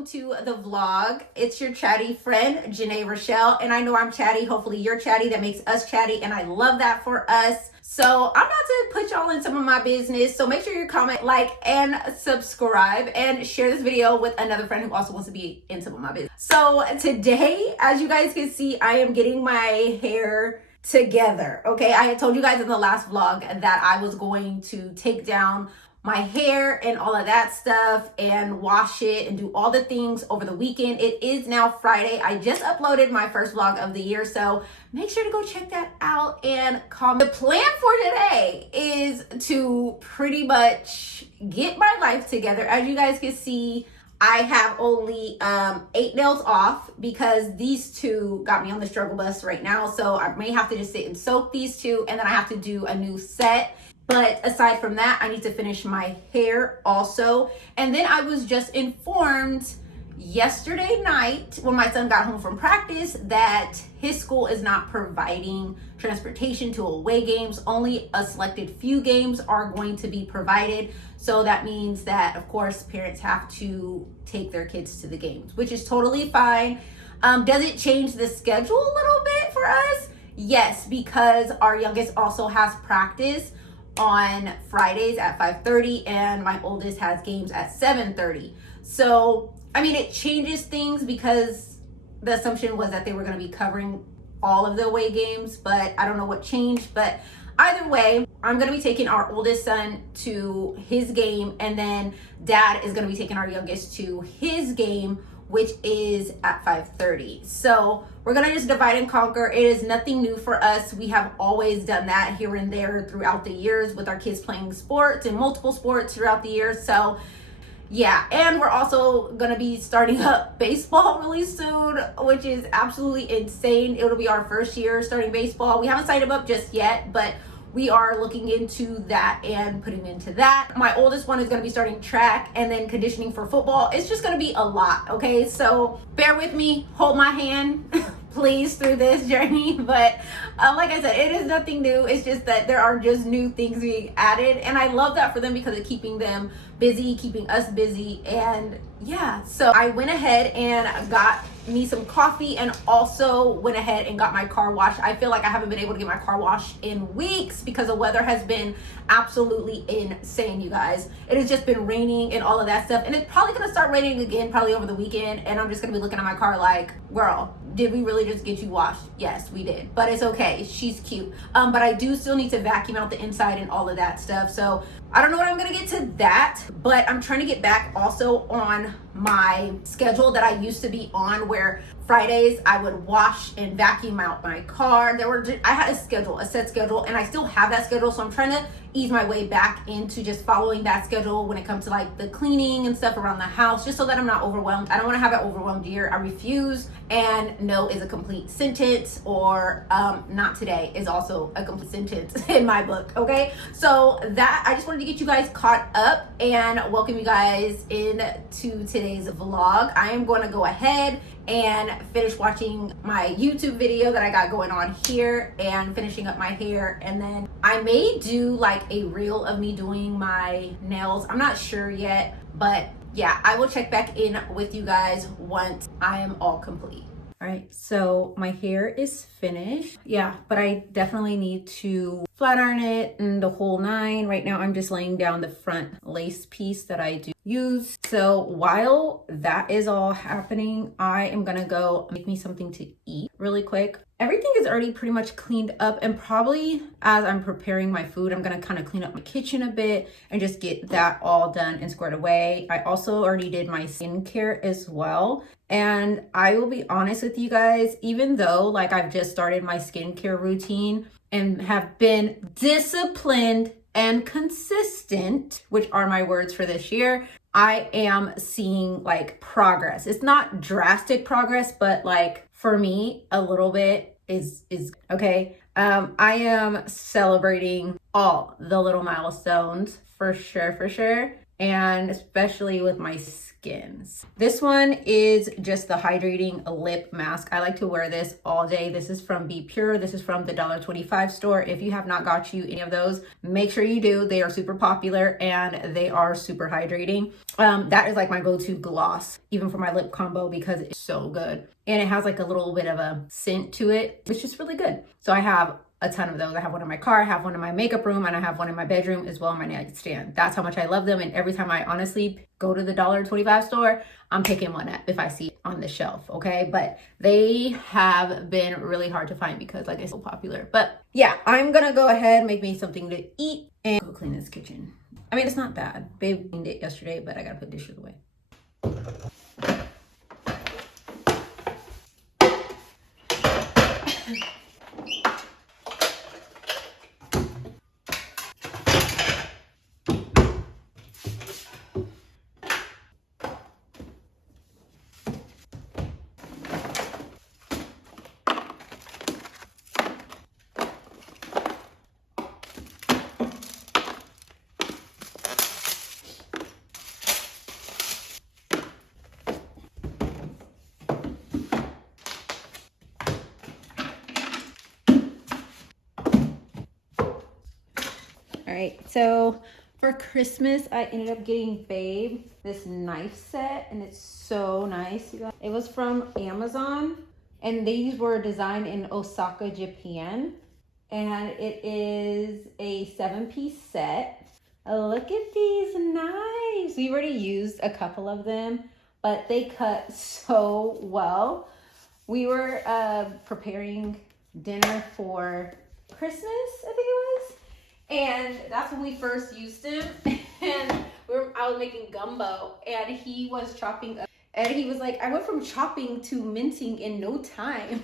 welcome to the vlog. It's your chatty friend, JanayRachelle, and I know I'm chatty. Hopefully you're chatty. That makes us chatty, and I love that for us. So I'm about to put y'all in some of my business. So make sure you comment, like, and subscribe, and share this video with another friend who also wants to be in some of my business. So today, as you guys can see, I am getting my hair together. Okay, I had told you guys in the last vlog that I was going to take down my hair and all of that stuff and wash it and do all the things over the weekend. It is now Friday. I just uploaded my first vlog of the year, so make sure to go check that out and comment. The plan for today is to pretty much get my life together. As you guys can see, I have only 8 nails off because these two got me on the struggle bus right now. So I may have to just sit and soak these two, and then I have to do a new set. But aside from that, I need to finish my hair also. And then I was just informed yesterday night when my son got home from practice that his school is not providing transportation to away games. Only a selected few games are going to be provided. So that means that, of course, parents have to take their kids to the games, which is totally fine. Does it change the schedule a little bit for us? Yes, because our youngest also has practice on Fridays at 5:30 and my oldest has games at 7:30. So, I mean, it changes things because the assumption was that they were going to be covering all of the away games, but I don't know what changed. But either way, I'm going to be taking our oldest son to his game, and then dad is going to be taking our youngest to his game, which is at 5:30. So we're gonna just divide and conquer. It is nothing new for us. We have always done that here and there throughout the years with our kids playing sports and multiple sports throughout the years. So yeah, and we're also gonna be starting up baseball really soon, which is absolutely insane. It'll be our first year starting baseball. We haven't signed him up just yet, but we are looking into that and putting into that. My oldest one is going to be starting track and then conditioning for football. It's just going to be a lot, okay? So bear with me, hold my hand, please, through this journey. But like I said, it is nothing new. It's just that there are just new things being added. And I love that for them because it's keeping them busy, keeping us busy. And yeah, so I went ahead and got me some coffee and also went ahead and got my car washed. I feel like I haven't been able to get my car washed in weeks because the weather has been absolutely insane, you guys. It has just been raining and all of that stuff, and it's probably gonna start raining again probably over the weekend, and I'm just gonna be looking at my car like, girl, did we really just get you washed? Yes, we did, but it's okay. She's cute. But I do still need to vacuum out the inside and all of that stuff. So I don't know when I'm gonna get to that, but I'm trying to get back also on my schedule that I used to be on, where Fridays I would wash and vacuum out my car. I had a schedule, a set schedule, and I still have that schedule. So I'm trying to ease my way back into just following that schedule when it comes to like the cleaning and stuff around the house, just so that I'm not overwhelmed. I don't want to have an overwhelmed year. I refuse, and no is a complete sentence, or not today is also a complete sentence in my book. Okay, so that I just wanted to get you guys caught up and welcome you guys into today's vlog. I am going to go ahead and finish watching my YouTube video that I got going on here and finishing up my hair, and then I may do like a reel of me doing my nails. I'm not sure yet, but yeah, I will check back in with you guys once I am all complete. All right, so my hair is finished. Yeah, but I definitely need to flat iron it and the whole nine. Right now, I'm just laying down the front lace piece that I do use. So while that is all happening, I am gonna go make me something to eat really quick. Everything is already pretty much cleaned up, and probably as I'm preparing my food, I'm gonna kind of clean up my kitchen a bit and just get that all done and squared away. I also already did my skincare as well. And I will be honest with you guys, even though like I've just started my skincare routine and have been disciplined and consistent, which are my words for this year, I am seeing like progress. It's not drastic progress, but like for me, a little bit is okay. I am celebrating all the little milestones for sure. and especially with my skins. This one is just the hydrating lip mask. I like to wear this all day. This is from Be Pure. This is from the $1.25 store. If you have not got you any of those, make sure you do. They are super popular and they are super hydrating. That is like my go-to gloss, even for my lip combo, because it's so good. And it has like a little bit of a scent to it. It's just really good. So I have a ton of those. I have one in my car, I have one in my makeup room, and I have one in my bedroom as well in my nightstand. That's how much I love them. And every time I honestly go to the $1.25 store, I'm picking one up if I see it on the shelf, okay? But they have been really hard to find because like it's so popular. But yeah, I'm gonna go ahead and make me something to eat and go clean this kitchen. I mean, it's not bad. Babe cleaned it yesterday, but I gotta put dishes away. All right, so for Christmas, I ended up getting Babe this knife set, and it's so nice, you guys. It was from Amazon, and these were designed in Osaka, Japan, and it is a 7-piece set. Look at these knives. We already used a couple of them, but they cut so well. We were preparing dinner for Christmas, I think it was. And that's when we first used him. And I was making gumbo, and he was chopping up. And he was like, I went from chopping to mincing in no time.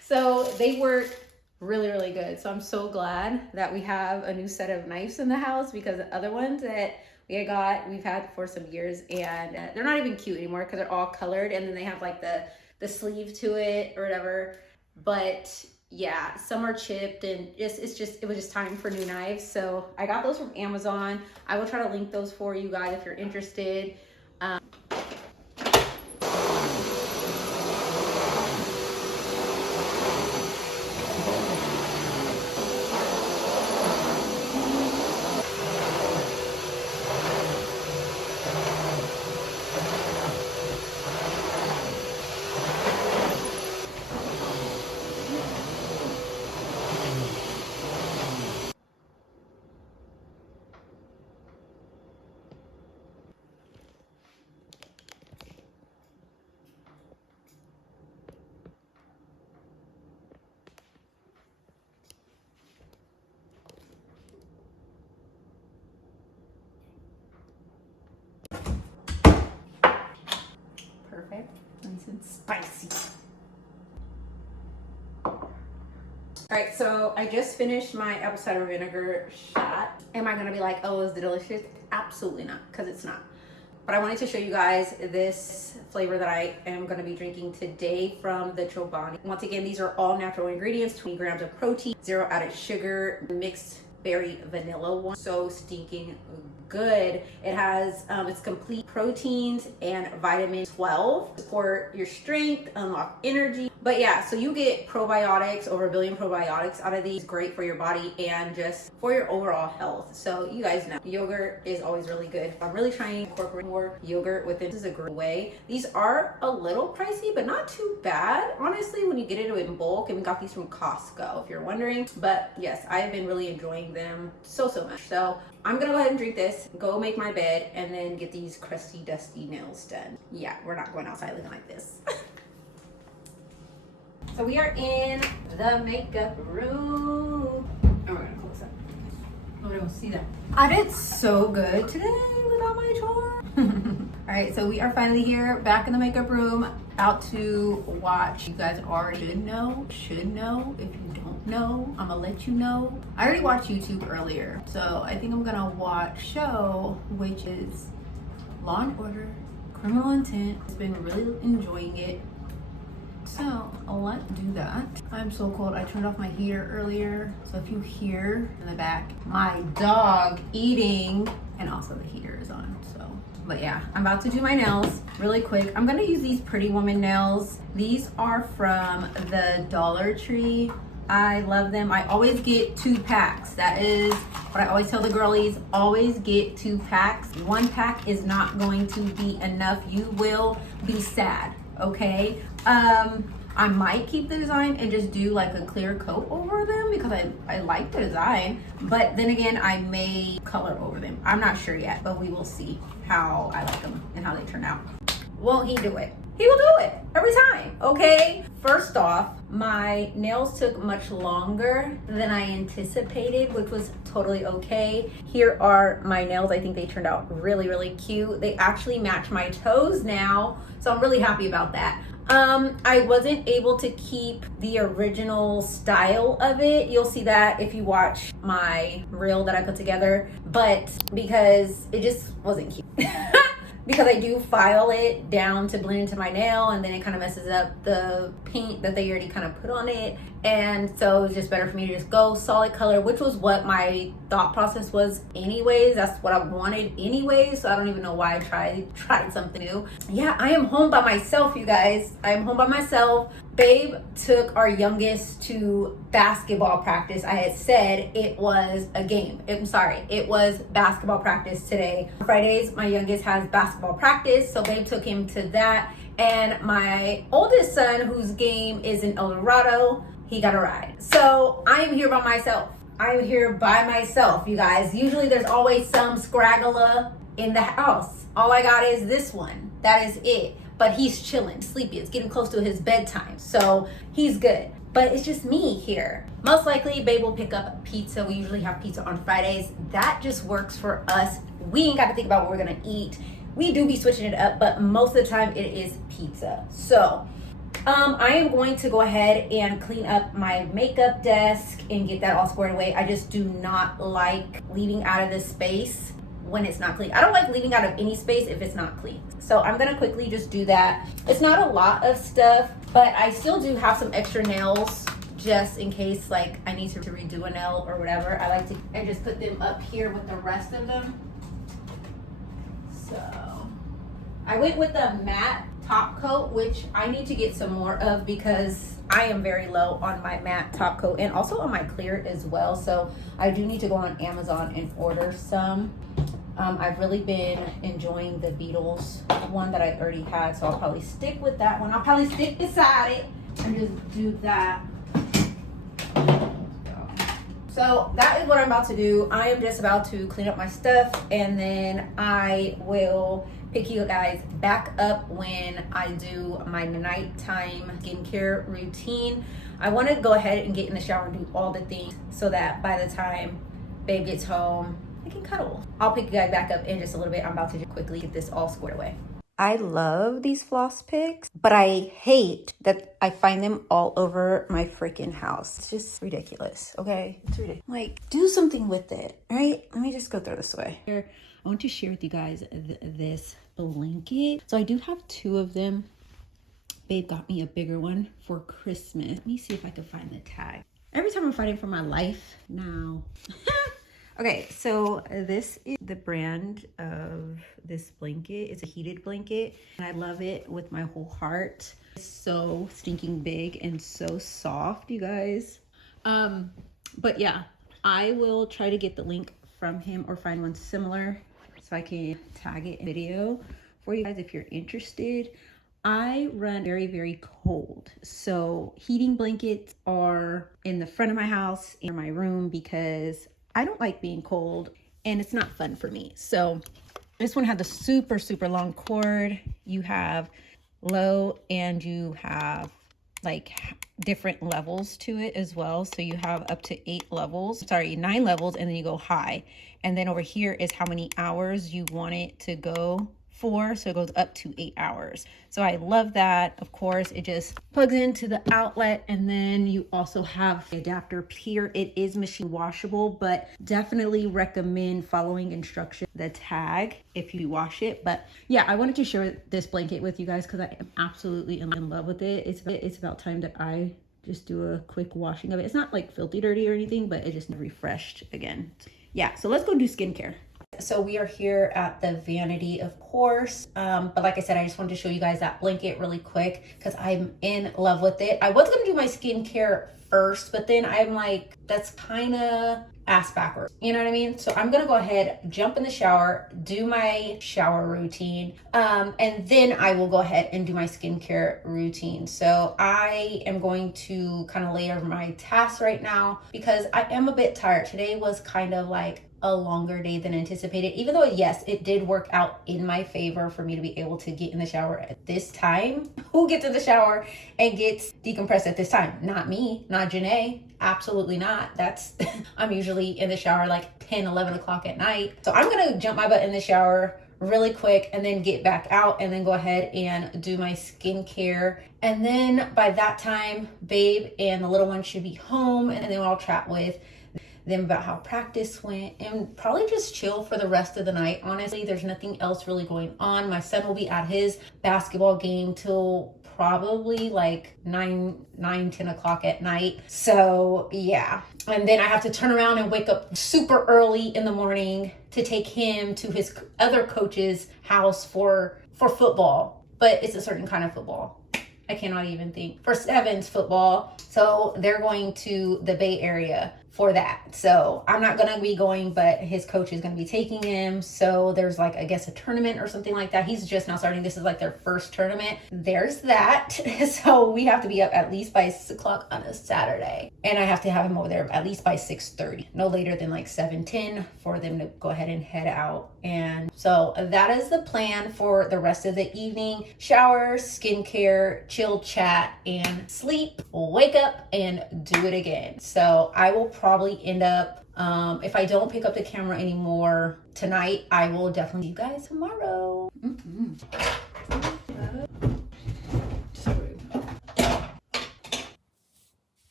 So they work really, really good. So I'm so glad that we have a new set of knives in the house, because the other ones that we've had for some years, and they're not even cute anymore because they're all colored, and then they have like the sleeve to it or whatever. But yeah, some are chipped, and it was just time for new knives. So I got those from Amazon. I will try to link those for you guys if you're interested. Perfect, nice and spicy. All right, so I just finished my apple cider vinegar shot. Am I gonna be like, oh, is it delicious? Absolutely not, because it's not. But I wanted to show you guys this flavor that I am gonna be drinking today from the Chobani. Once again, these are all natural ingredients, 20 grams of protein, 0 added sugar, mixed berry vanilla one. So stinking good. It has its complete proteins and vitamin 12, support your strength, unlock energy. But yeah, so you get probiotics, over 1 billion probiotics out of these. Great for your body and just for your overall health. So you guys know yogurt is always really good. I'm really trying to incorporate more yogurt with this. This is a great way. These are a little pricey, but not too bad, honestly, when you get it in bulk. And we got these from Costco, if you're wondering. But yes, I've been really enjoying them so much. So I'm gonna go ahead and drink this, go make my bed, and then get these crusty, dusty nails done. Yeah, we're not going outside looking like this. So we are in the makeup room. And we're gonna close up. Nobody wants to see that. I did so good today without my chore. All right, so we are finally here, back in the makeup room, out to watch. You guys already should know. If you don't know, I'm gonna let you know. I already watched YouTube earlier, so I think I'm gonna watch a show, which is Law and Order, Criminal Intent. I've been really enjoying it So let's do that. I'm so cold. I turned off my heater earlier. So if you hear in the back my dog eating, and also the heater is on, so. But yeah, I'm about to do my nails really quick. I'm gonna use these Pretty Woman nails. These are from the Dollar Tree. I love them. I always get 2 packs. That is what I always tell the girlies. Always get 2 packs. 1 pack is not going to be enough. You will be sad, okay? I might keep the design and just do like a clear coat over them because I like the design. But then again, I may color over them. I'm not sure yet, but we will see how I like them and how they turn out. Won't he do it? He will do it every time, okay? First off, my nails took much longer than I anticipated, which was totally okay. Here are my nails. I think they turned out really, really cute. They actually match my toes now, so I'm really happy about that. I wasn't able to keep the original style of it. You'll see that if you watch my reel that I put together, but because it just wasn't cute. Because I do file it down to blend into my nail, and then it kind of messes up the paint that they already kind of put on it. And so it's just better for me to just go solid color, which was what my thought process was anyways. That's what I wanted anyways, so I don't even know why I tried something new. Yeah, I am home by myself, you guys. I am home by myself. Babe took our youngest to basketball practice. I had said it was a game. I'm sorry, it was basketball practice today. On Fridays, my youngest has basketball practice, so Babe took him to that. And my oldest son, whose game is in El Dorado, he got a ride. So I am here by myself. I am here by myself, you guys. Usually there's always some scraggler in the house. All I got is this one. That is it. But he's chilling, sleepy. It's getting close to his bedtime, so he's good. But it's just me here. Most likely, Babe will pick up pizza. We usually have pizza on Fridays. That just works for us. We ain't got to think about what we're gonna eat. We do be switching it up, but most of the time it is pizza. So I am going to go ahead and clean up my makeup desk and get that all squared away. I just do not like leaving out of this space when it's not clean. I don't like leaving out of any space if it's not clean. So I'm gonna quickly just do that. It's not a lot of stuff, but I still do have some extra nails just in case like I need to redo a nail or whatever. I like to and just put them up here with the rest of them. So I went with the matte top coat, which I need to get some more of because I am very low on my matte top coat and also on my clear as well. So I do need to go on Amazon and order some. I've really been enjoying the Beatles one that I already had, so I'll probably stick with that one. I'll probably stick beside it and just do that. So that is what I'm about to do. I am just about to clean up my stuff, and then I will pick you guys back up when I do my nighttime skincare routine. I want to go ahead and get in the shower and do all the things so that by the time Babe gets home, I can cuddle. I'll pick you guys back up in just a little bit. I'm about to just quickly get this all squared away. I love these floss picks, but I hate that I find them all over my freaking house. It's just ridiculous, okay? It's ridiculous. Like, do something with it, right? Let me just go throw this away. Here, I want to share with you guys this blanket. So I do have 2 of them. Babe got me a bigger one for Christmas. Let me see if I can find the tag. Every time I'm fighting for my life now. Okay, so this is the brand of this blanket. It's a heated blanket, and I love it with my whole heart. It's so stinking big and so soft, you guys. But yeah, I will try to get the link from him or find one similar so I can tag it in video for you guys if you're interested. I run very, very cold, so heating blankets are in the front of my house, in my room, because I don't like being cold and it's not fun for me. So this one had the super, super long cord. You have low and you have like different levels to it as well. So you have up to 9 levels, and then you go high. And then over here is how many hours you want it to go 4, so it goes up to 8 hours. So I love that. Of course, it just plugs into the outlet, and then you also have the adapter here. It is machine washable, but definitely recommend following instructions, the tag, if you wash it. But yeah, I wanted to share this blanket with you guys because I am absolutely in love with it. It's about time that I just do a quick washing of it. It's not like filthy dirty or anything, but it just refreshed again. Yeah, so let's go do skincare. So we are here at the vanity, of course, but like I said, I just wanted to show you guys that blanket really quick because I'm in love with it. I was gonna do my skincare first, but then I'm like, that's kind of ass backwards, you know what I mean? So I'm gonna go ahead, jump in the shower, do my shower routine, and then I will go ahead and do my skincare routine. So I am going to kind of layer my tasks right now because I am a bit tired. Today was kind of like a longer day than anticipated, even though yes, it did work out in my favor for me to be able to get in the shower at this time. Who gets in the shower and gets decompressed at this time? Not me, not Janay, absolutely not. That's I'm usually in the shower like 10-11 o'clock at night. So I'm gonna jump my butt in the shower really quick and then get back out and then go ahead and do my skincare. And then by that time, babe and the little one should be home, and then I'll chat with them about how practice went and probably just chill for the rest of the night. Honestly, there's nothing else really going on. My son will be at his basketball game till probably like 10 o'clock at night. So yeah, and then I have to turn around and wake up super early in the morning to take him to his other coach's house for football, but it's a certain kind of football. I cannot even think. For sevens football. So they're going to the Bay Area for that. So I'm not gonna be going, but his coach is gonna be taking him. So there's like, I guess, a tournament or something like that. He's just now starting. This is like their first tournament. There's that. So we have to be up at least by 6 o'clock on a Saturday. And I have to have him over there at least by 6:30, no later than like 7:10 for them to go ahead and head out. And so that is the plan for the rest of the evening. Shower, skincare, chill, chat, and sleep, wake up and do it again. So I will probably end up, if I don't pick up the camera anymore tonight, I will definitely see you guys tomorrow.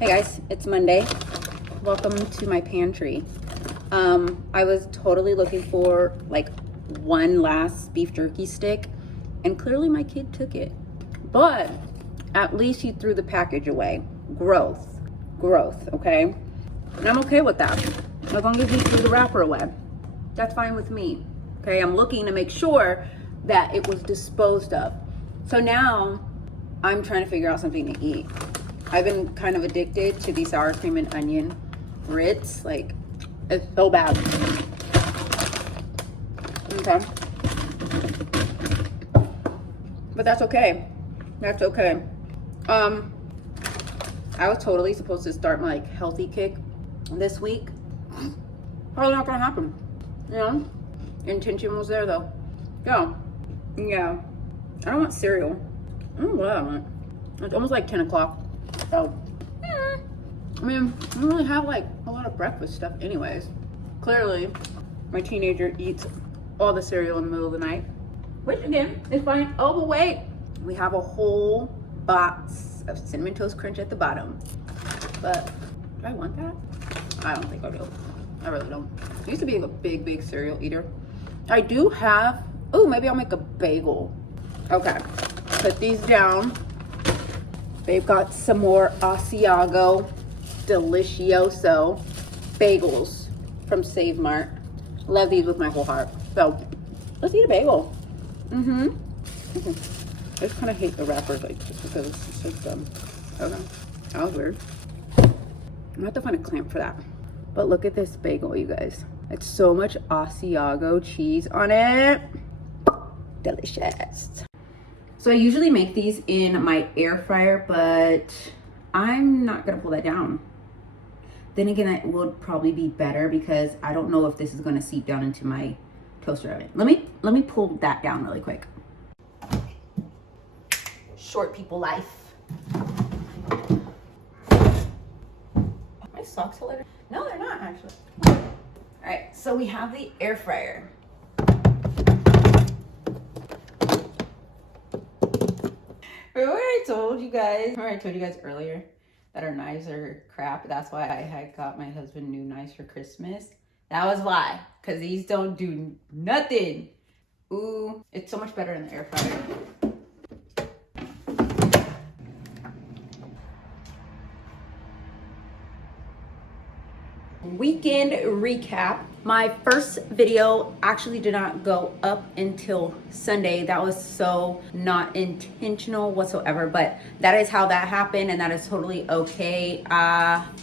Hey guys, it's Monday. Welcome to my pantry. I was totally looking for like one last beef jerky stick, and clearly my kid took it. But at least he threw the package away. Growth, okay? And I'm okay with that. As long as he threw the wrapper away, that's fine with me. Okay, I'm looking to make sure that it was disposed of. So now I'm trying to figure out something to eat. I've been kind of addicted to these sour cream and onion Ritz. Like, it's so bad. Okay. But that's okay. That's okay. I was totally supposed to start my like healthy kick this week. Probably not gonna happen. You know? Intention was there though. Yeah. I don't want cereal. I don't know what I want. It's almost like 10 o'clock. So, I mean, I don't really have like a lot of breakfast stuff anyways. Clearly, my teenager eats all the cereal in the middle of the night, which again is fine. Oh, but wait, we have a whole box of Cinnamon Toast Crunch at the bottom. But do I want that? I don't think I do. I really don't. I used to be a big cereal eater. I do have, oh, maybe I'll make a bagel. Okay, put these down. They've got some more Asiago Delicioso bagels from Save Mart. Love these with my whole heart. So let's eat a bagel. Okay. I just kind of hate the wrappers like this because it's just okay. That was weird. I'm gonna have to find a clamp for that. But look at this bagel, you guys. It's so much Asiago cheese on it. Delicious. So I usually make these in my air fryer, but I'm not gonna pull that down. Then again, that would probably be better because I don't know if this is gonna seep down into my toaster oven. Let me pull that down really quick. Short people life. My socks are lighter. No, they're not actually. All right, so we have the air fryer. Remember I told you guys earlier that our knives are crap? That's why I had got my husband new knives for Christmas. That was why, because these don't do nothing. Ooh, it's so much better in the air fryer. Weekend recap. My first video actually did not go up until Sunday. That was so not intentional whatsoever, but that is how that happened, and that is totally okay.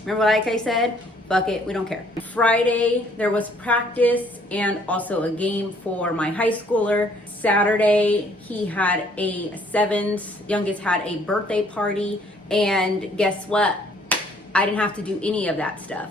Remember, like I said, fuck it, we don't care. Friday there was practice and also a game for my high schooler. Saturday he had a youngest had a birthday party, and guess what? I didn't have to do any of that stuff.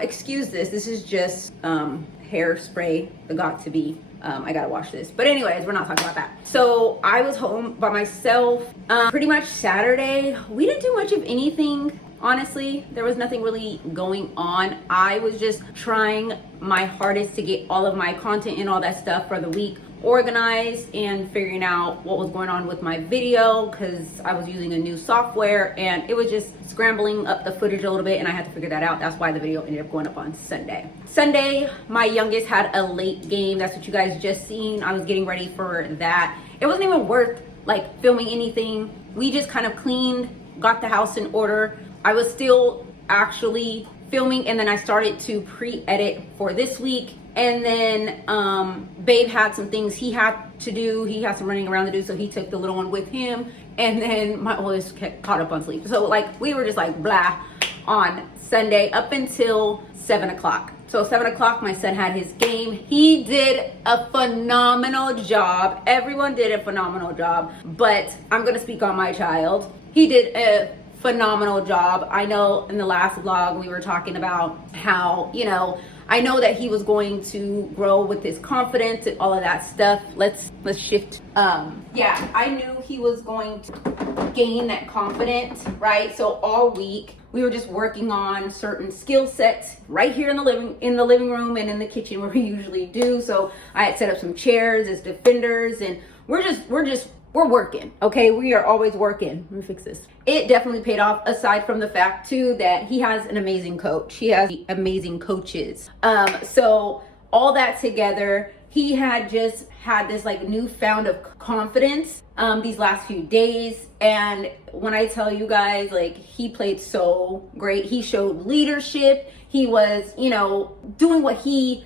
Excuse this is just hairspray, the got to be. I gotta wash this. But anyways, we're not talking about that. So I was home by myself pretty much Saturday. We didn't do much of anything, honestly. There was nothing really going on. I was just trying my hardest to get all of my content and all that stuff for the week organized and figuring out what was going on with my video because I was using a new software and it was just scrambling up the footage a little bit, and I had to figure that out. That's why the video ended up going up on Sunday. Sunday, my youngest had a late game. That's what you guys just seen. I was getting ready for that. It wasn't even worth like filming anything. We just kind of cleaned, got the house in order. I was still actually filming, and then I started to pre-edit for this week. And then Babe had some things he had to do. He had some running around to do, so he took the little one with him. And then my oldest kept caught up on sleep. So like we were just like blah on Sunday up until 7 o'clock. So 7 o'clock, my son had his game. He did a phenomenal job. Everyone did a phenomenal job, but I'm gonna speak on my child. He did a phenomenal job. I know in the last vlog we were talking about how, you know, I know that he was going to grow with his confidence and all of that stuff. Let's shift. Yeah, I knew he was going to gain that confidence, right? So all week we were just working on certain skill sets right here in the living room and in the kitchen where we usually do. So I had set up some chairs as defenders, and we're working, okay? We are always working. Let me fix this. It definitely paid off, aside from the fact too that he has an amazing coach. He has amazing coaches. So all that together, he had just had this like newfound of confidence these last few days. And when I tell you guys, like, he played so great. He showed leadership. He was, you know, doing what he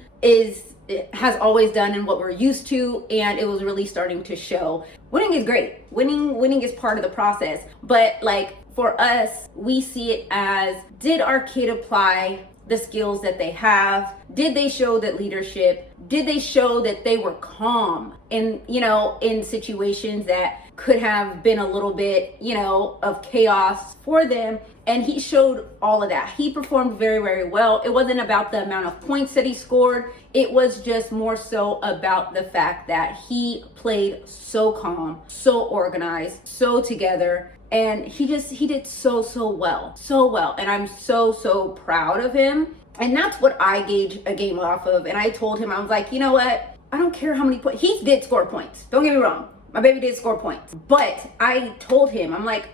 has always done and what we're used to, and it was really starting to show. Winning is great. Winning is part of the process. But like for us, we see it as, did our kid apply the skills that they have? Did they show that leadership? Did they show that they were calm in, you know, in situations that could have been a little bit, you know, of chaos for them? And he showed all of that. He performed very, very well. It wasn't about the amount of points that he scored. It was just more so about the fact that he played so calm, so organized, so together. And he did so well. And I'm so proud of him. And that's what I gauge a game off of. And I told him, I was like, you know what? I don't care how many points. He did score points. Don't get me wrong. My baby did score points. But I told him, I'm like,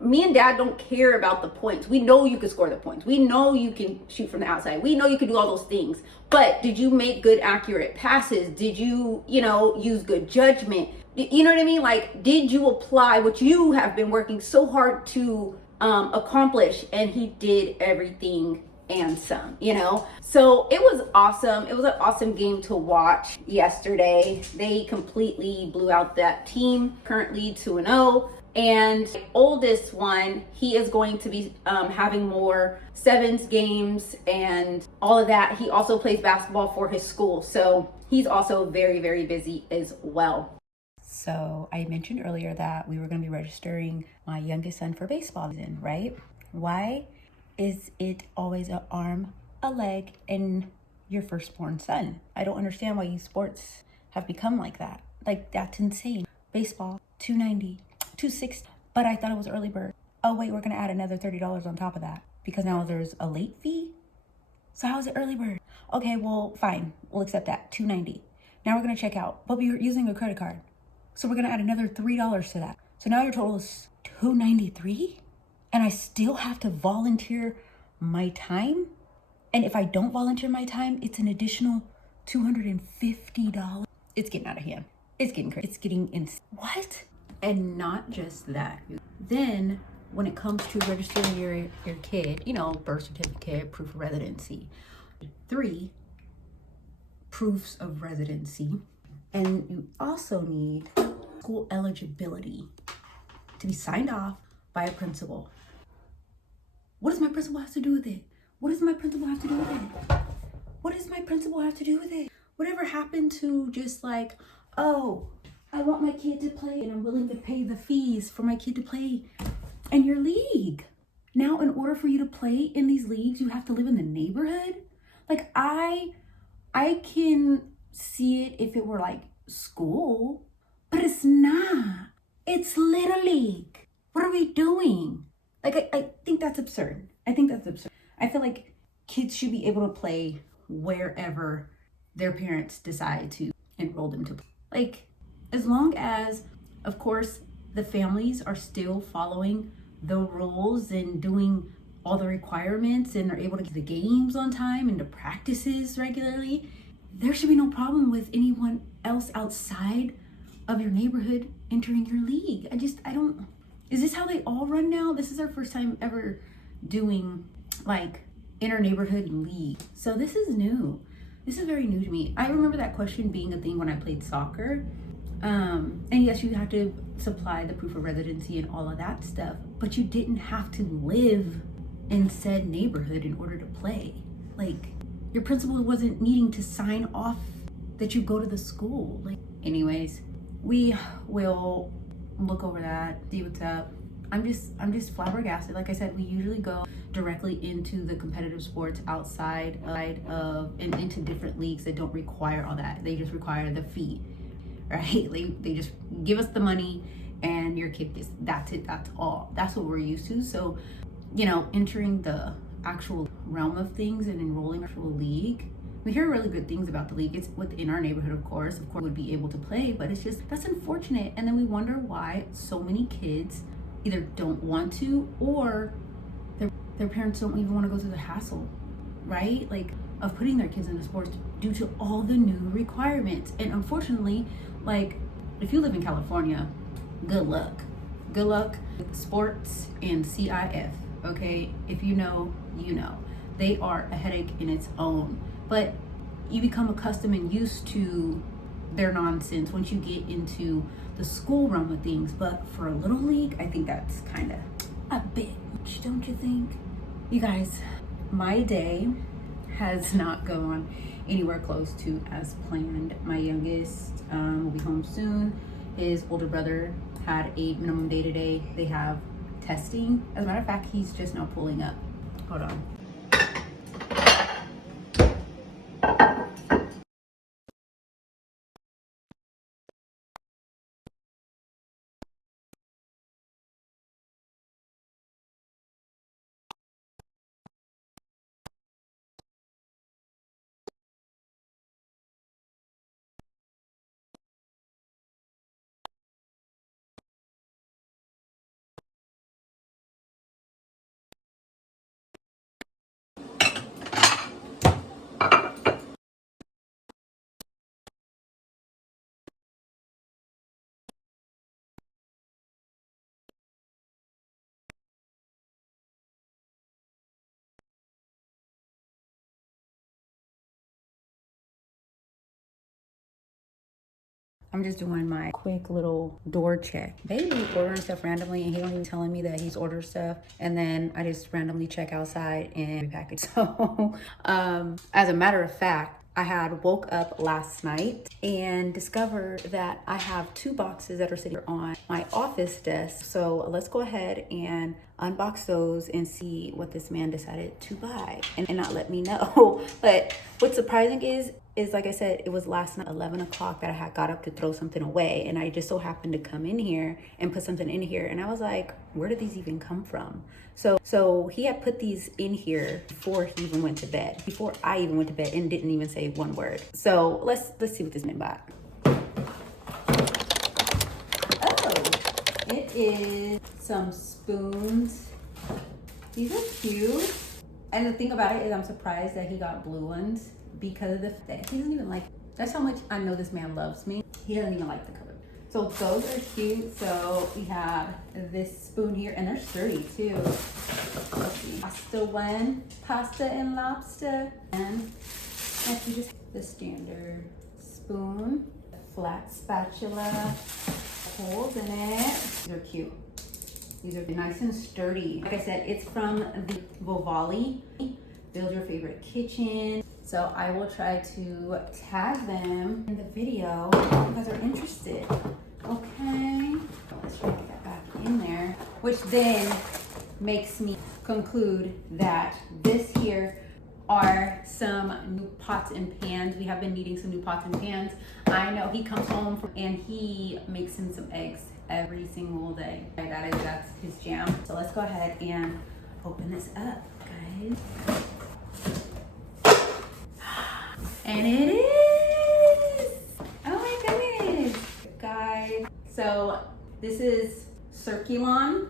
me and Dad don't care about the points. We know you can score the points. We know you can shoot from the outside. We know you can do all those things. But did you make good, accurate passes? Did you, you know, use good judgment? You know what I mean? Like, did you apply what you have been working so hard to accomplish? And he did everything and some, you know? So it was awesome. It was an awesome game to watch yesterday. They completely blew out that team, currently 2-0. And oldest one, he is going to be having more sevens games and all of that. He also plays basketball for his school. So he's also very, very busy as well. So I mentioned earlier that we were going to be registering my youngest son for baseball season, right? Why is it always an arm, a leg, and your firstborn son? I don't understand why youth sports have become like that. Like, that's insane. Baseball, $290, $260. But I thought it was early bird. Oh wait, we're gonna add another $30 on top of that because now there's a late fee. So how is it early bird? Okay, well, fine, we'll accept that. $290. Now we're gonna check out, but we're using a credit card, so we're gonna add another $3 to that. So now your total is $293, and I still have to volunteer my time. And if I don't volunteer my time, it's an additional $250. It's getting out of hand. It's getting crazy. It's getting insane. What? And not just that. Then when it comes to registering your kid, you know, birth certificate, proof of residency, 3 proofs of residency, and you also need school eligibility to be signed off by a principal. What does my principal have to do with it? What does my principal have to do with it? What does my principal have to do with it? Whatever happened to just like, oh, I want my kid to play and I'm willing to pay the fees for my kid to play in your league. Now, in order for you to play in these leagues, you have to live in the neighborhood. Like, I can see it if it were like school, but it's not. It's Little League. What are we doing? Like, I think that's absurd. I think that's absurd. I feel like kids should be able to play wherever their parents decide to enroll them to play. Like, as long as, of course, the families are still following the rules and doing all the requirements and are able to get the games on time and the practices regularly, there should be no problem with anyone else outside of your neighborhood entering your league. I don't, is this how they all run now? This is our first time ever doing like inter-neighborhood league. So this is new. This is very new to me. I remember that question being a thing when I played soccer. And yes, you have to supply the proof of residency and all of that stuff, but you didn't have to live in said neighborhood in order to play. Like, your principal wasn't needing to sign off that you go to the school. Like, anyways, we will look over that, see what's up. I'm just flabbergasted. Like I said, we usually go directly into the competitive sports outside of and into different leagues that don't require all that. They just require the fee, right? They just give us the money and your kid is, that's it, that's all. That's what we're used to. So, you know, entering the actual realm of things and enrolling in an actual league, we hear really good things about the league. It's within our neighborhood, of course would be able to play, but it's just, that's unfortunate. And then we wonder why so many kids either don't want to or their parents don't even want to go through the hassle, right? Like, of putting their kids into sports due to all the new requirements. And unfortunately, like, if you live in California, good luck. Good luck with sports and CIF, okay? If you know, you know. They are a headache in its own. But you become accustomed and used to their nonsense once you get into the school realm of things. But for a little league, I think that's kind of a bit much, don't you think? You guys, my day has not gone anywhere close to as planned. My youngest will be home soon. His older brother had a minimum day today. They have testing. As a matter of fact, he's just now pulling up. Hold on. I'm just doing my quick little door check. Baby ordering stuff randomly and he don't even telling me that he's ordered stuff. And then I just randomly check outside and repackage. So as a matter of fact, I had woke up last night and discovered that I have 2 boxes that are sitting on my office desk. So let's go ahead and unbox those and see what this man decided to buy and not let me know. But what's surprising is like I said, it was last night 11 o'clock that I had got up to throw something away, and I just so happened to come in here and put something in here, and I was like, where did these even come from? So he had put these in here before he even went to bed, before I even went to bed, and didn't even say one word. So let's see what this man bought. Oh, it is some spoons. These are cute. And the thing about it is I'm surprised that he got blue ones, because of the fact he doesn't even like, that's how much I know this man loves me. He doesn't even like the color. So those are cute. So we have this spoon here, and they're sturdy too. Let's see, pasta and lobster, and actually just the standard spoon, flat spatula, holes in it. These are cute. These are nice and sturdy. Like I said, it's from the Vivali. Build Your Favorite Kitchen. So I will try to tag them in the video if you guys are interested. Okay, let's try to get that back in there, which then makes me conclude that this here are some new pots and pans. We have been needing some new pots and pans. I know he comes home and he makes him some eggs every single day. That's his jam. So let's go ahead and open this up, guys. And it is! Oh my goodness! Guys, so this is Circulon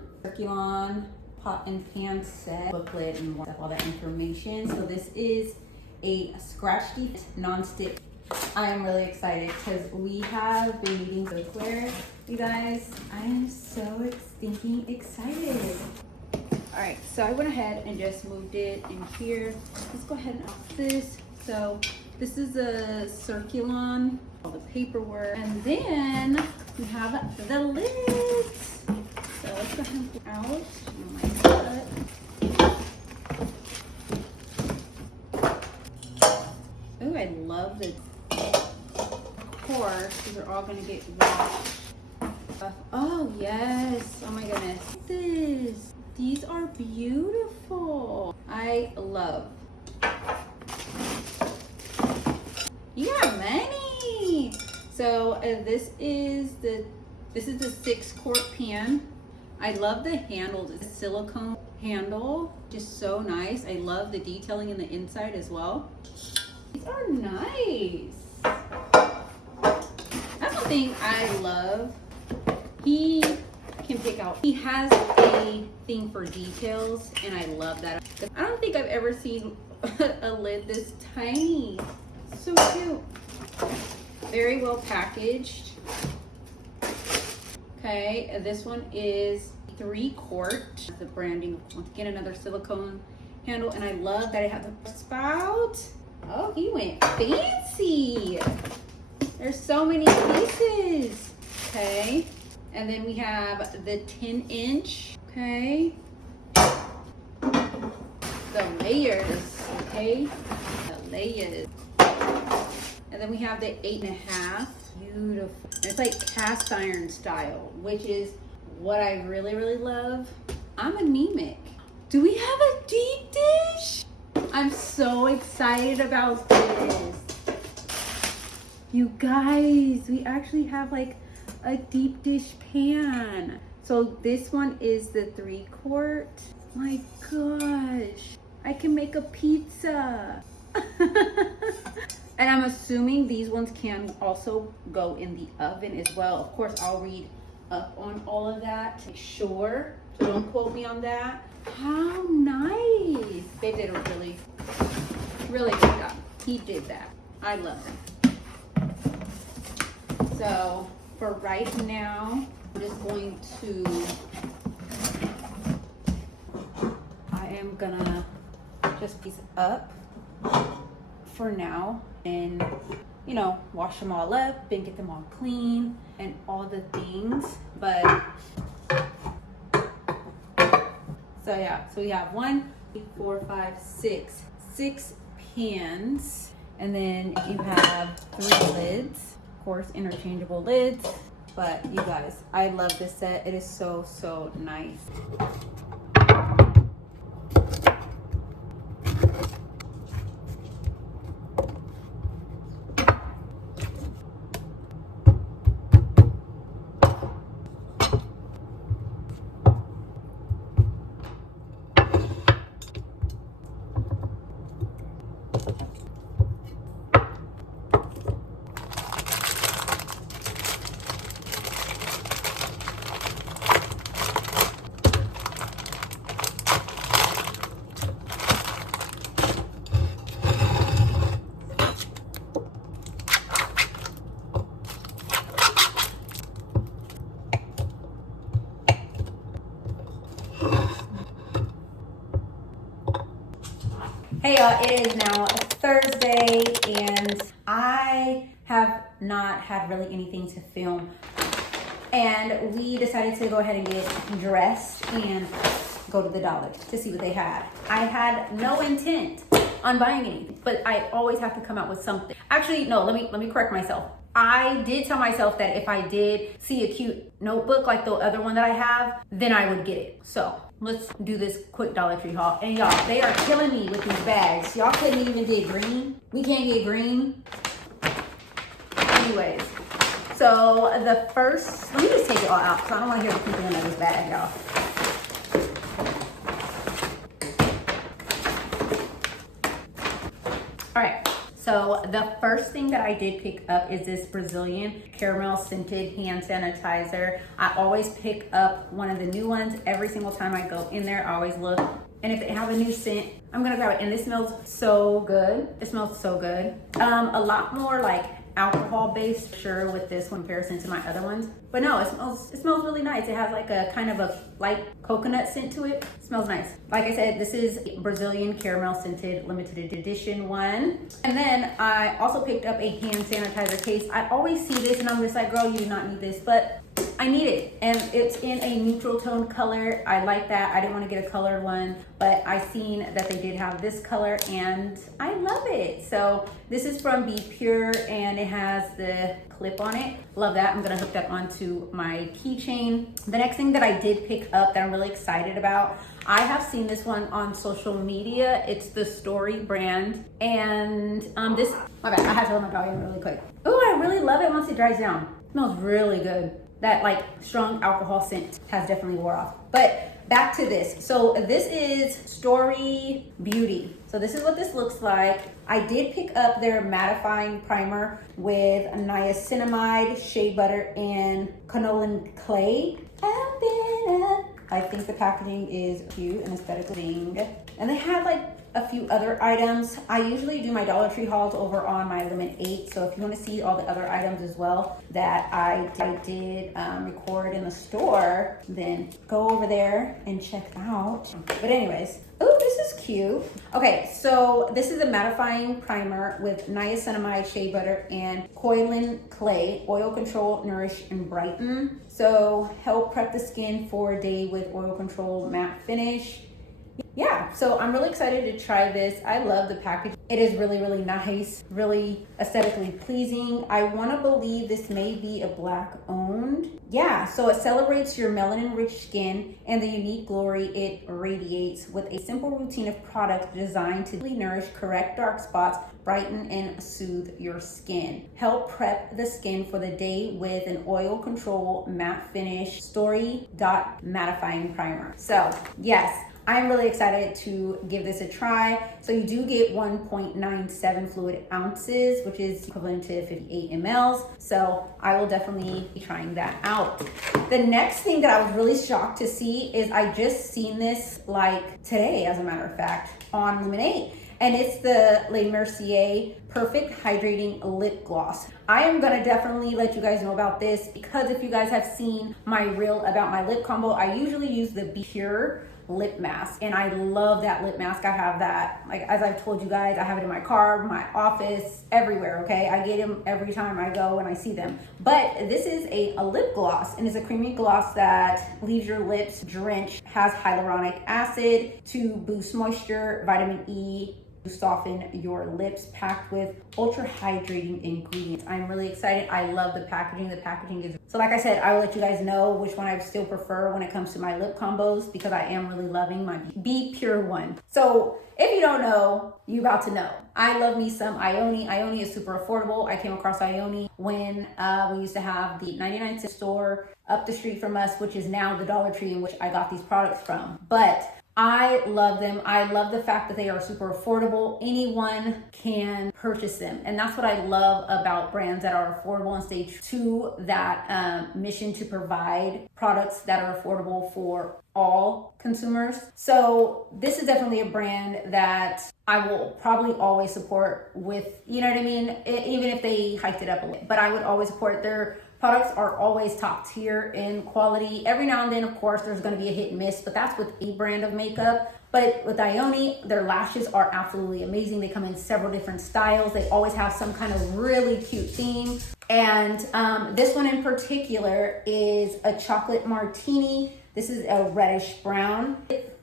pot and pan set, booklet, and all that information. So this is a scratch defense non-stick. I am really excited because we have been needing cookware, you guys. I am so stinking excited. All right, so I went ahead and just moved it in here. Let's go ahead and off this. So this is a Circulon, all the paperwork, and then we have the lids. So let's go ahead and pull out. Oh my God. Oh, I love this. Of course, these are all gonna get washed. Oh yes! Oh my goodness! This. These are beautiful. I love. You got many. So this is the 6-quart pan. I love the handles. It's a silicone handle, just so nice. I love the detailing in the inside as well. These are nice. That's one thing I love. He can pick out. He has a thing for details, and I love that. I don't think I've ever seen a lid this tiny. So cute. Very well packaged. Okay, this one is 3-quart. The branding, once again, another silicone handle, and I love that it has a spout. Oh, he went fancy. There's so many pieces. Okay, and then we have the 10-inch. Okay, the layers. Okay, the layers. And then we have the 8.5. Beautiful. It's like cast iron style, which is what I really, really love. I'm anemic. Do we have a deep dish? I'm so excited about this. You guys, we actually have like a deep dish pan. So this one is the 3-quart. My gosh, I can make a pizza. And I'm assuming these ones can also go in the oven as well. Of course, I'll read up on all of that. Sure, so don't quote me on that. How nice. They did a really, really good job. He did that. I love him. So for right now, I'm just going to, I am gonna just piece it up for now, and you know, wash them all up and get them all clean and all the things. But so yeah, so we have 1, 2, 3, 4, 5, 6 pans, and then you have 3 lids, of course, interchangeable lids. But you guys, I love this set. It is so nice. Hey y'all, it is now Thursday and I have not had really anything to film, and we decided to go ahead and get dressed and go to the dollar to see what they had. I had no intent on buying anything, but I always have to come out with something. Actually, no, let me correct myself. I did tell myself that if I did see a cute notebook like the other one that I have, then I would get it. So let's do this quick Dollar Tree haul. And y'all, they are killing me with these bags. Y'all couldn't even get green. We can't get green. Anyways, so the first, let me just take it all out because I don't want to hear the people in this bag, y'all. All right. So the first thing that I did pick up is this Brazilian caramel scented hand sanitizer. I always pick up one of the new ones every single time I go in there. I always look, and if they have a new scent, I'm gonna grab it. And this smells so good. It smells so good. A lot more like alcohol based, sure, with this comparison to my other ones, but no, it smells really nice. It has like a kind of a light coconut scent to it. It smells nice. Like I said, this is Brazilian caramel scented limited edition one. And then I also picked up a hand sanitizer case. I always see this and I'm just like, girl, you do not need this, but I need it, and it's in a neutral tone color. I like that. I didn't want to get a colored one, but I seen that they did have this color and I love it. So this is from Be Pure and it has the clip on it. Love that. I'm gonna hook that onto my keychain. The next thing that I did pick up that I'm really excited about, I have seen this one on social media. It's the Story brand, and this, my bad, I have to let my dog in really quick. Oh, I really love it once it dries down. It smells really good. That like strong alcohol scent has definitely wore off. But back to this. So this is Story Beauty. So this is what this looks like. I did pick up their mattifying primer with niacinamide, shea butter, and canola clay. I think the packaging is cute and aesthetically. And they had like a few other items. I usually do my Dollar Tree hauls over on my Limit 8. So if you want to see all the other items as well that I did record in the store, then go over there and check it out. But anyways, oh, this is cute. Okay, so this is a mattifying primer with niacinamide, shea butter, and kaolin clay. Oil control, nourish, and brighten. So help prep the skin for a day with oil control matte finish. Yeah, so I'm really excited to try this. I love the package. It is really nice, really aesthetically pleasing. I want to believe this may be a Black owned. Yeah, so it celebrates your melanin rich skin and the unique glory it radiates with a simple routine of products designed to nourish, correct dark spots, brighten and soothe your skin. Help prep the skin for the day with an oil control matte finish Story mattifying primer. So yes, I'm really excited to give this a try. So you do get 1.97 fluid ounces, which is equivalent to 58 mLs. So I will definitely be trying that out. The next thing that I was really shocked to see is I just seen this like today, as a matter of fact, on Limit 8. And it's the Le Mercier Perfect Hydrating Lip Gloss. I am gonna definitely let you guys know about this because if you guys have seen my reel about my lip combo, I usually use the Be Pure lip mask. And I love that lip mask. I have that, like, as I've told you guys, I have it in my car, my office, everywhere, okay? I get them every time I go and I see them. But this is a lip gloss, and it's a creamy gloss that leaves your lips drenched, has hyaluronic acid to boost moisture, vitamin E, soften your lips, packed with ultra hydrating ingredients. I'm really excited. I love the packaging. The packaging is, so like I said, I will let you guys know which one I still prefer when it comes to my lip combos, because I am really loving my Be Pure one. So if you don't know, you about to know. I love me some Ione. Ione is super affordable. I came across Ione when we used to have the 99-cent store up the street from us, which is now the Dollar Tree, in which I got these products from. But I love them. I love the fact that they are super affordable. Anyone can purchase them. And that's what I love about brands that are affordable and stay true to that mission to provide products that are affordable for all consumers. So this is definitely a brand that I will probably always support with, you know what I mean? Even if they hiked it up a little, but I would always support. Their products are always top tier in quality. Every now and then, of course, there's going to be a hit and miss, but that's with a brand of makeup. But with Ione, their lashes are absolutely amazing. They come in several different styles. They always have some kind of really cute theme. And this one in particular is a chocolate martini. This is a reddish brown.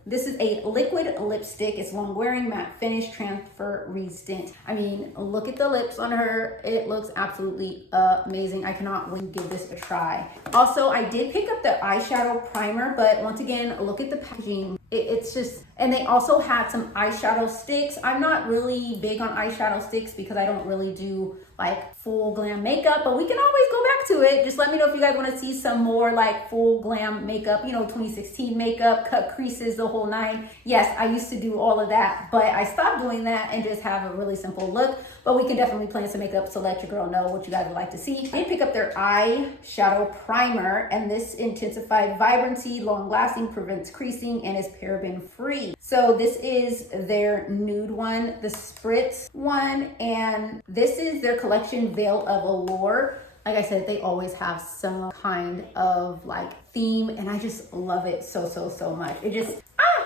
This is a liquid lipstick. It's long wearing, matte finish, transfer resistant. I mean, look at the lips on her. It looks absolutely amazing. I cannot wait to give this a try. Also, I did pick up the eyeshadow primer, but once again, look at the packaging. It's just, and they also had some eyeshadow sticks. I'm not really big on eyeshadow sticks because I don't really do like full glam makeup, but we can always go back to it. Just let me know if you guys want to see some more like full glam makeup, you know, 2016 makeup, cut creases, the whole nine. Yes, I used to do all of that, but I stopped doing that and just have a really simple look. But we can definitely plan some makeup, so let your girl know what you guys would like to see. I did pick up their eyeshadow primer, and this intensified vibrancy, long lasting, prevents creasing, and is paraben free. So this is their nude one, the spritz one, and this is their collection Veil of Allure. Like I said, they always have some kind of like theme, and I just love it so much. It just,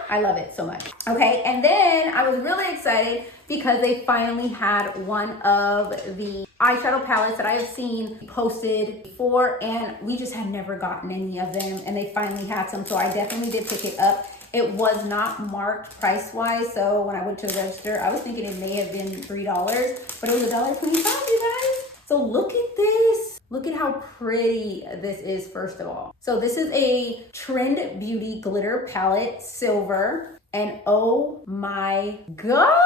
I love it so much. Okay, and then I was really excited because they finally had one of the eyeshadow palettes that I have seen posted before, and we just had never gotten any of them, and they finally had some, so I definitely did pick it up. It was not marked price-wise, so when I went to the register, I was thinking it may have been $3, but it was $1.25, you guys. So look at this. Look at how pretty this is, first of all. So this is a Trend Beauty Glitter Palette, silver, and oh my God,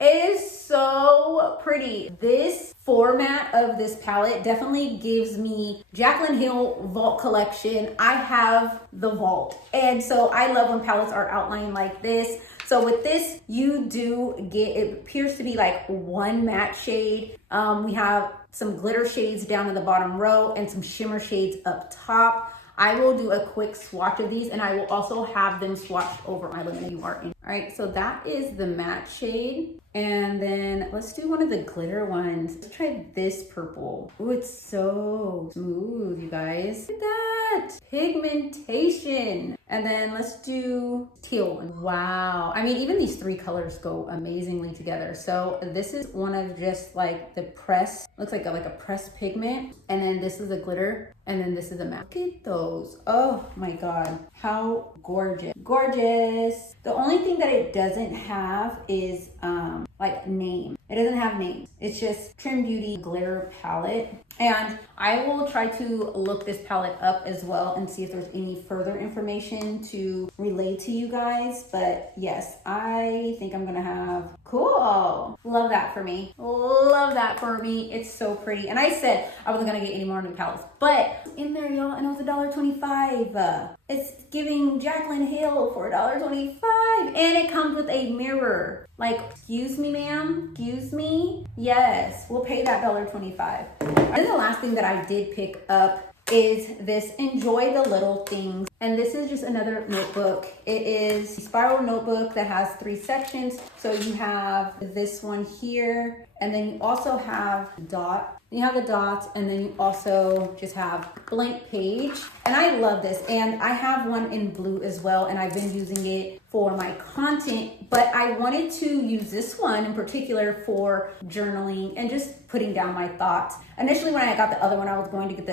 it is so pretty. This format of this palette definitely gives me Jaclyn Hill Vault Collection. I have the Vault, and so I love when palettes are outlined like this. So with this, you do get, it appears to be like one matte shade. We have some glitter shades down in the bottom row and some shimmer shades up top. I will do a quick swatch of these, and I will also have them swatched over my lid. You are in. All right, so that is the matte shade. And then let's do one of the glitter ones. Let's try this purple. Oh, it's so smooth, you guys. Look at that pigmentation. And then let's do teal one. Wow. I mean, even these three colors go amazingly together. So this is one of just like the press, looks like a pressed pigment. And then this is a glitter. And then this is a matte. Look at those. Oh my God. How gorgeous. Gorgeous. The only thing that it doesn't have is like name. It doesn't have names. It's just Trend Beauty Glitter Palette. And I will try to look this palette up as well and see if there's any further information to relay to you guys. But yes, I think I'm gonna have, cool. Love that for me. Love that for me. It's so pretty. And I said I wasn't gonna get any more new palettes, but in there, y'all, and it was $1.25. It's giving Jaclyn Hill for $1.25, and it comes with a mirror. Like, excuse me, ma'am? Excuse me? Yes, we'll pay that $1.25. And the last thing that I did pick up is this Enjoy the Little Things. And this is just another notebook. It is a spiral notebook that has 3 sections. So you have this one here, and then you also have dot You have the dots, and then you also just have blank page. And I love this. And I have one in blue as well, and I've been using it for my content, but I wanted to use this one in particular for journaling and just putting down my thoughts. Initially, when I got the other one, I was going to get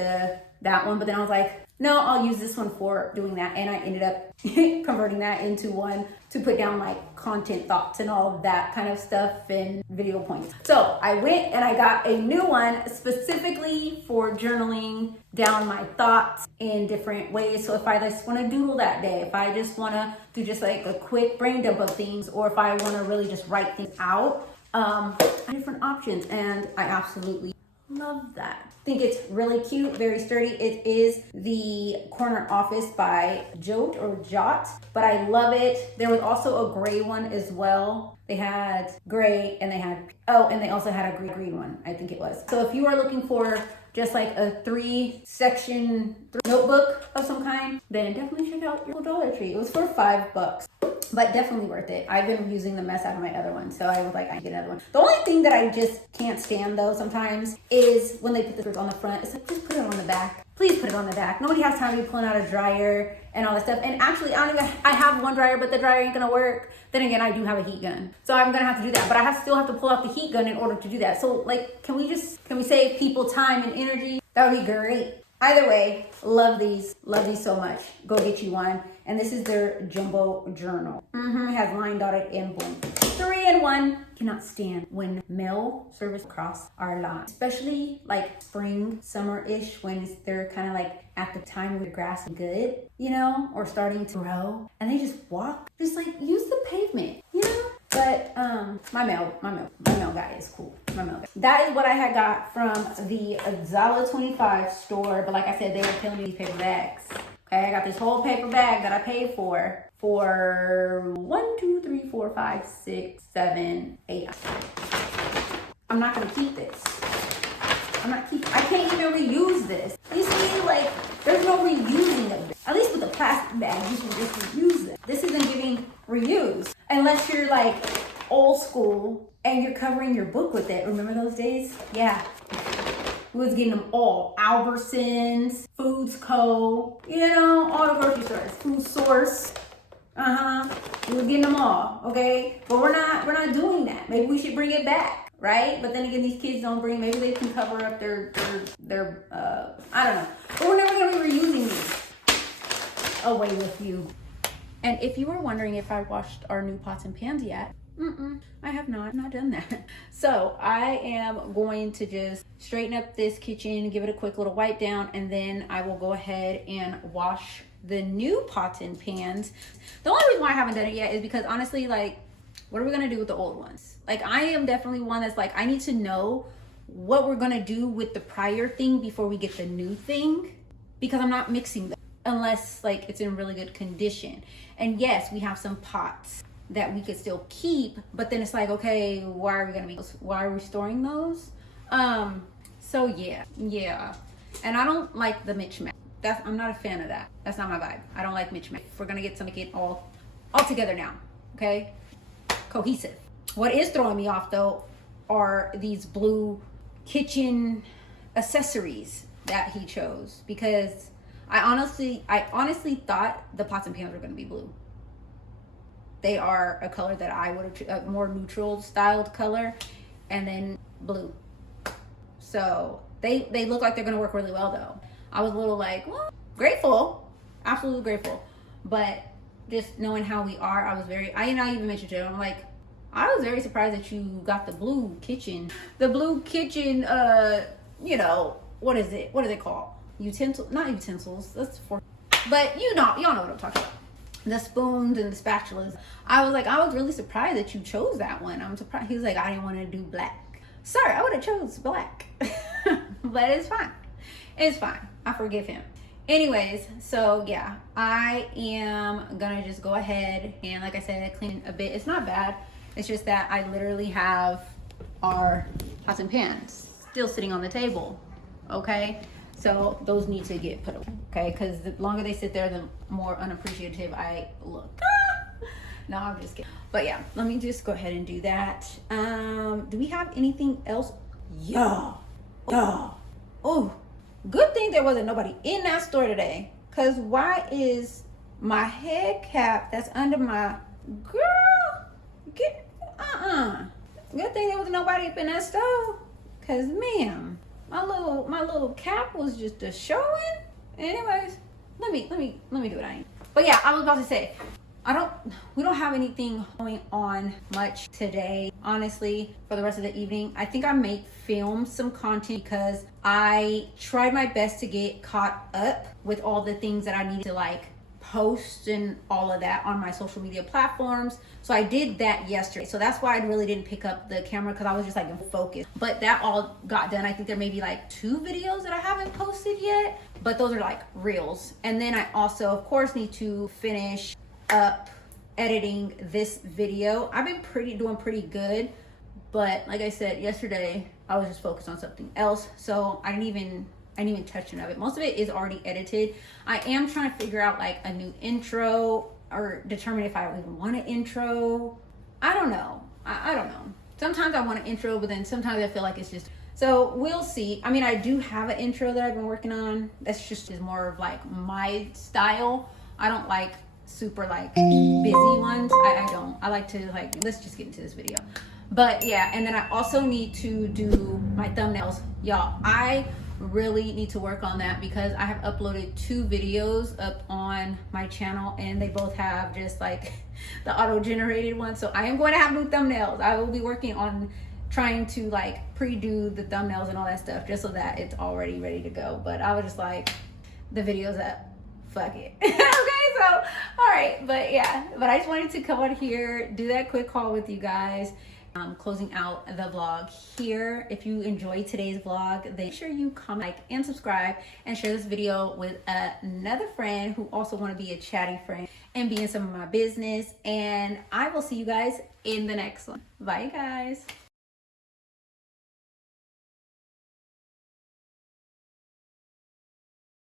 that one, but then I was like, no, I'll use this one for doing that. And I ended up converting that into one to put down my content thoughts and all of that kind of stuff and video points. So I went and I got a new one specifically for journaling down my thoughts in different ways. So if I just want to doodle that day, if I just want to do just like a quick brain dump of things, or if I want to really just write things out, different options. And I absolutely love that. I think it's really cute, very sturdy. It is the Corner Office by Jot, but I love it. There was also a gray one as well. They had gray and they had, and they also had a green one, I think it was. So if you are looking for just like a 3-section notebook of some kind, then definitely check out your Dollar Tree. It was for $5. But definitely worth it. I've been using the mess out of my other one, so I was like, I get another one. The only thing that I just can't stand though sometimes is when they put the script on the front. It's like, just put it on the back. Please put it on the back. Nobody has time to be pulling out a dryer and all that stuff. And actually, I have one dryer, but the dryer ain't gonna work. Then again, I do have a heat gun, so I'm gonna have to do that. But I still have to pull out the heat gun in order to do that. So like, can we save people time and energy? That would be great. Either way, love these so much. Go get you one. And this is their jumbo journal. It has line dotted and blank. 3-in-1. Cannot stand when mail service cross our line, especially like spring, summer-ish, when they're kind of like at the time where the grass is good, you know, or starting to grow, and they just walk, just like use the pavement, you know. But my mail guy is cool. My mail guy. That is what I had got from the Zala 25 store. But like I said, they were killing me these paper bags. Okay, I got this whole paper bag that I paid for 1, 2, 3, 4, 5, 6, 7, 8. I'm not gonna keep this. I can't even reuse this. You see, like, there's no reusing of this. At least with the plastic bag, you can just reuse it. This isn't giving reuse. Unless you're like old school and you're covering your book with it. Remember those days? Yeah. We was getting them all. Albertsons, Foods Co., you know, all the grocery stores. Food Source. We was getting them all, okay? But we're not doing that. Maybe we should bring it back, right? But then again, these kids don't bring, maybe they can cover up their I don't know. But we're never gonna be reusing these. Away with you. And if you were wondering if I washed our new pots and pans yet, I have not done that. So I am going to just straighten up this kitchen, give it a quick little wipe down, and then I will go ahead and wash the new pots and pans. The only reason why I haven't done it yet is because honestly, like, what are we gonna do with the old ones? Like, I am definitely one that's like, I need to know what we're gonna do with the prior thing before we get the new thing, because I'm not mixing them unless like it's in really good condition. And yes, we have some pots that we could still keep, but then it's like, okay, why are we storing those? So yeah. And I don't like the mix-match. I'm not a fan of that. That's not my vibe. I don't like mix-match. We're gonna get something all together now, okay? Cohesive. What is throwing me off though are these blue kitchen accessories that he chose, because I honestly thought the pots and pans were gonna be blue. They are a color that I would have, a more neutral styled color, and then blue. So they look like they're gonna work really well though. I was a little like, well, grateful, absolutely grateful. But just knowing how we are, I even mentioned to him, I'm like, I was very surprised that you got the blue kitchen. The blue kitchen, you know, what is it called? Not utensils, that's for, but y'all know what I'm talking about. The spoons and the spatulas. I was really surprised that you chose that one. I'm surprised. He was like, I didn't want to do black. Sorry, I would have chose black. But it's fine. It's fine. I forgive him. Anyways, so yeah, I am gonna just go ahead and, like I said, clean a bit. It's not bad. It's just that I literally have our pots and pans still sitting on the table. Okay? So those need to get put away, okay? Because the longer they sit there, the more unappreciative I look. No, I'm just kidding. But yeah, let me just go ahead and do that. Do we have anything else? Yeah. Oh, good thing there wasn't nobody in that store today. Cause why is my head cap that's under my girl get Good thing there was nobody up in that store. Cause ma'am, my little cap was just a showing. Anyways, let me do what I need. But yeah, I was about to say, we don't have anything going on much today, honestly, for the rest of the evening. I think I may film some content because I tried my best to get caught up with all the things that I need to like post and all of that on my social media platforms. So I did that yesterday. So that's why I really didn't pick up the camera, because I was just like in focus. But that all got done. I think there may be like 2 videos that I haven't posted yet, but those are like reels. And then I also, of course, need to finish up editing this video. I've been doing pretty good, but like I said yesterday, I was just focused on something else, so I didn't even touch any of it. Most of it is already edited. I am trying to figure out like a new intro, or determine if I even want an intro. I don't know. I don't know. Sometimes I want an intro, but then sometimes I feel like it's just, so we'll see. I mean, I do have an intro that I've been working on. That's just is more of like my style. I don't like super like busy ones. I don't. I like to like, let's just get into this video. But yeah, and then I also need to do my thumbnails. Y'all, I really need to work on that because I have uploaded 2 videos up on my channel and they both have just like the auto-generated one. So I am going to have new thumbnails. I will be working on trying to like pre-do the thumbnails and all that stuff just so that it's already ready to go. But I was just like, the video's up, fuck it. Okay, so all right, but yeah, but I just wanted to come on here, do that quick call with you guys. Closing out the vlog here. If you enjoyed today's vlog, then make sure you comment, like, and subscribe, and share this video with another friend who also want to be a chatty friend and be in some of my business. And I will see you guys in the next one. Bye, guys.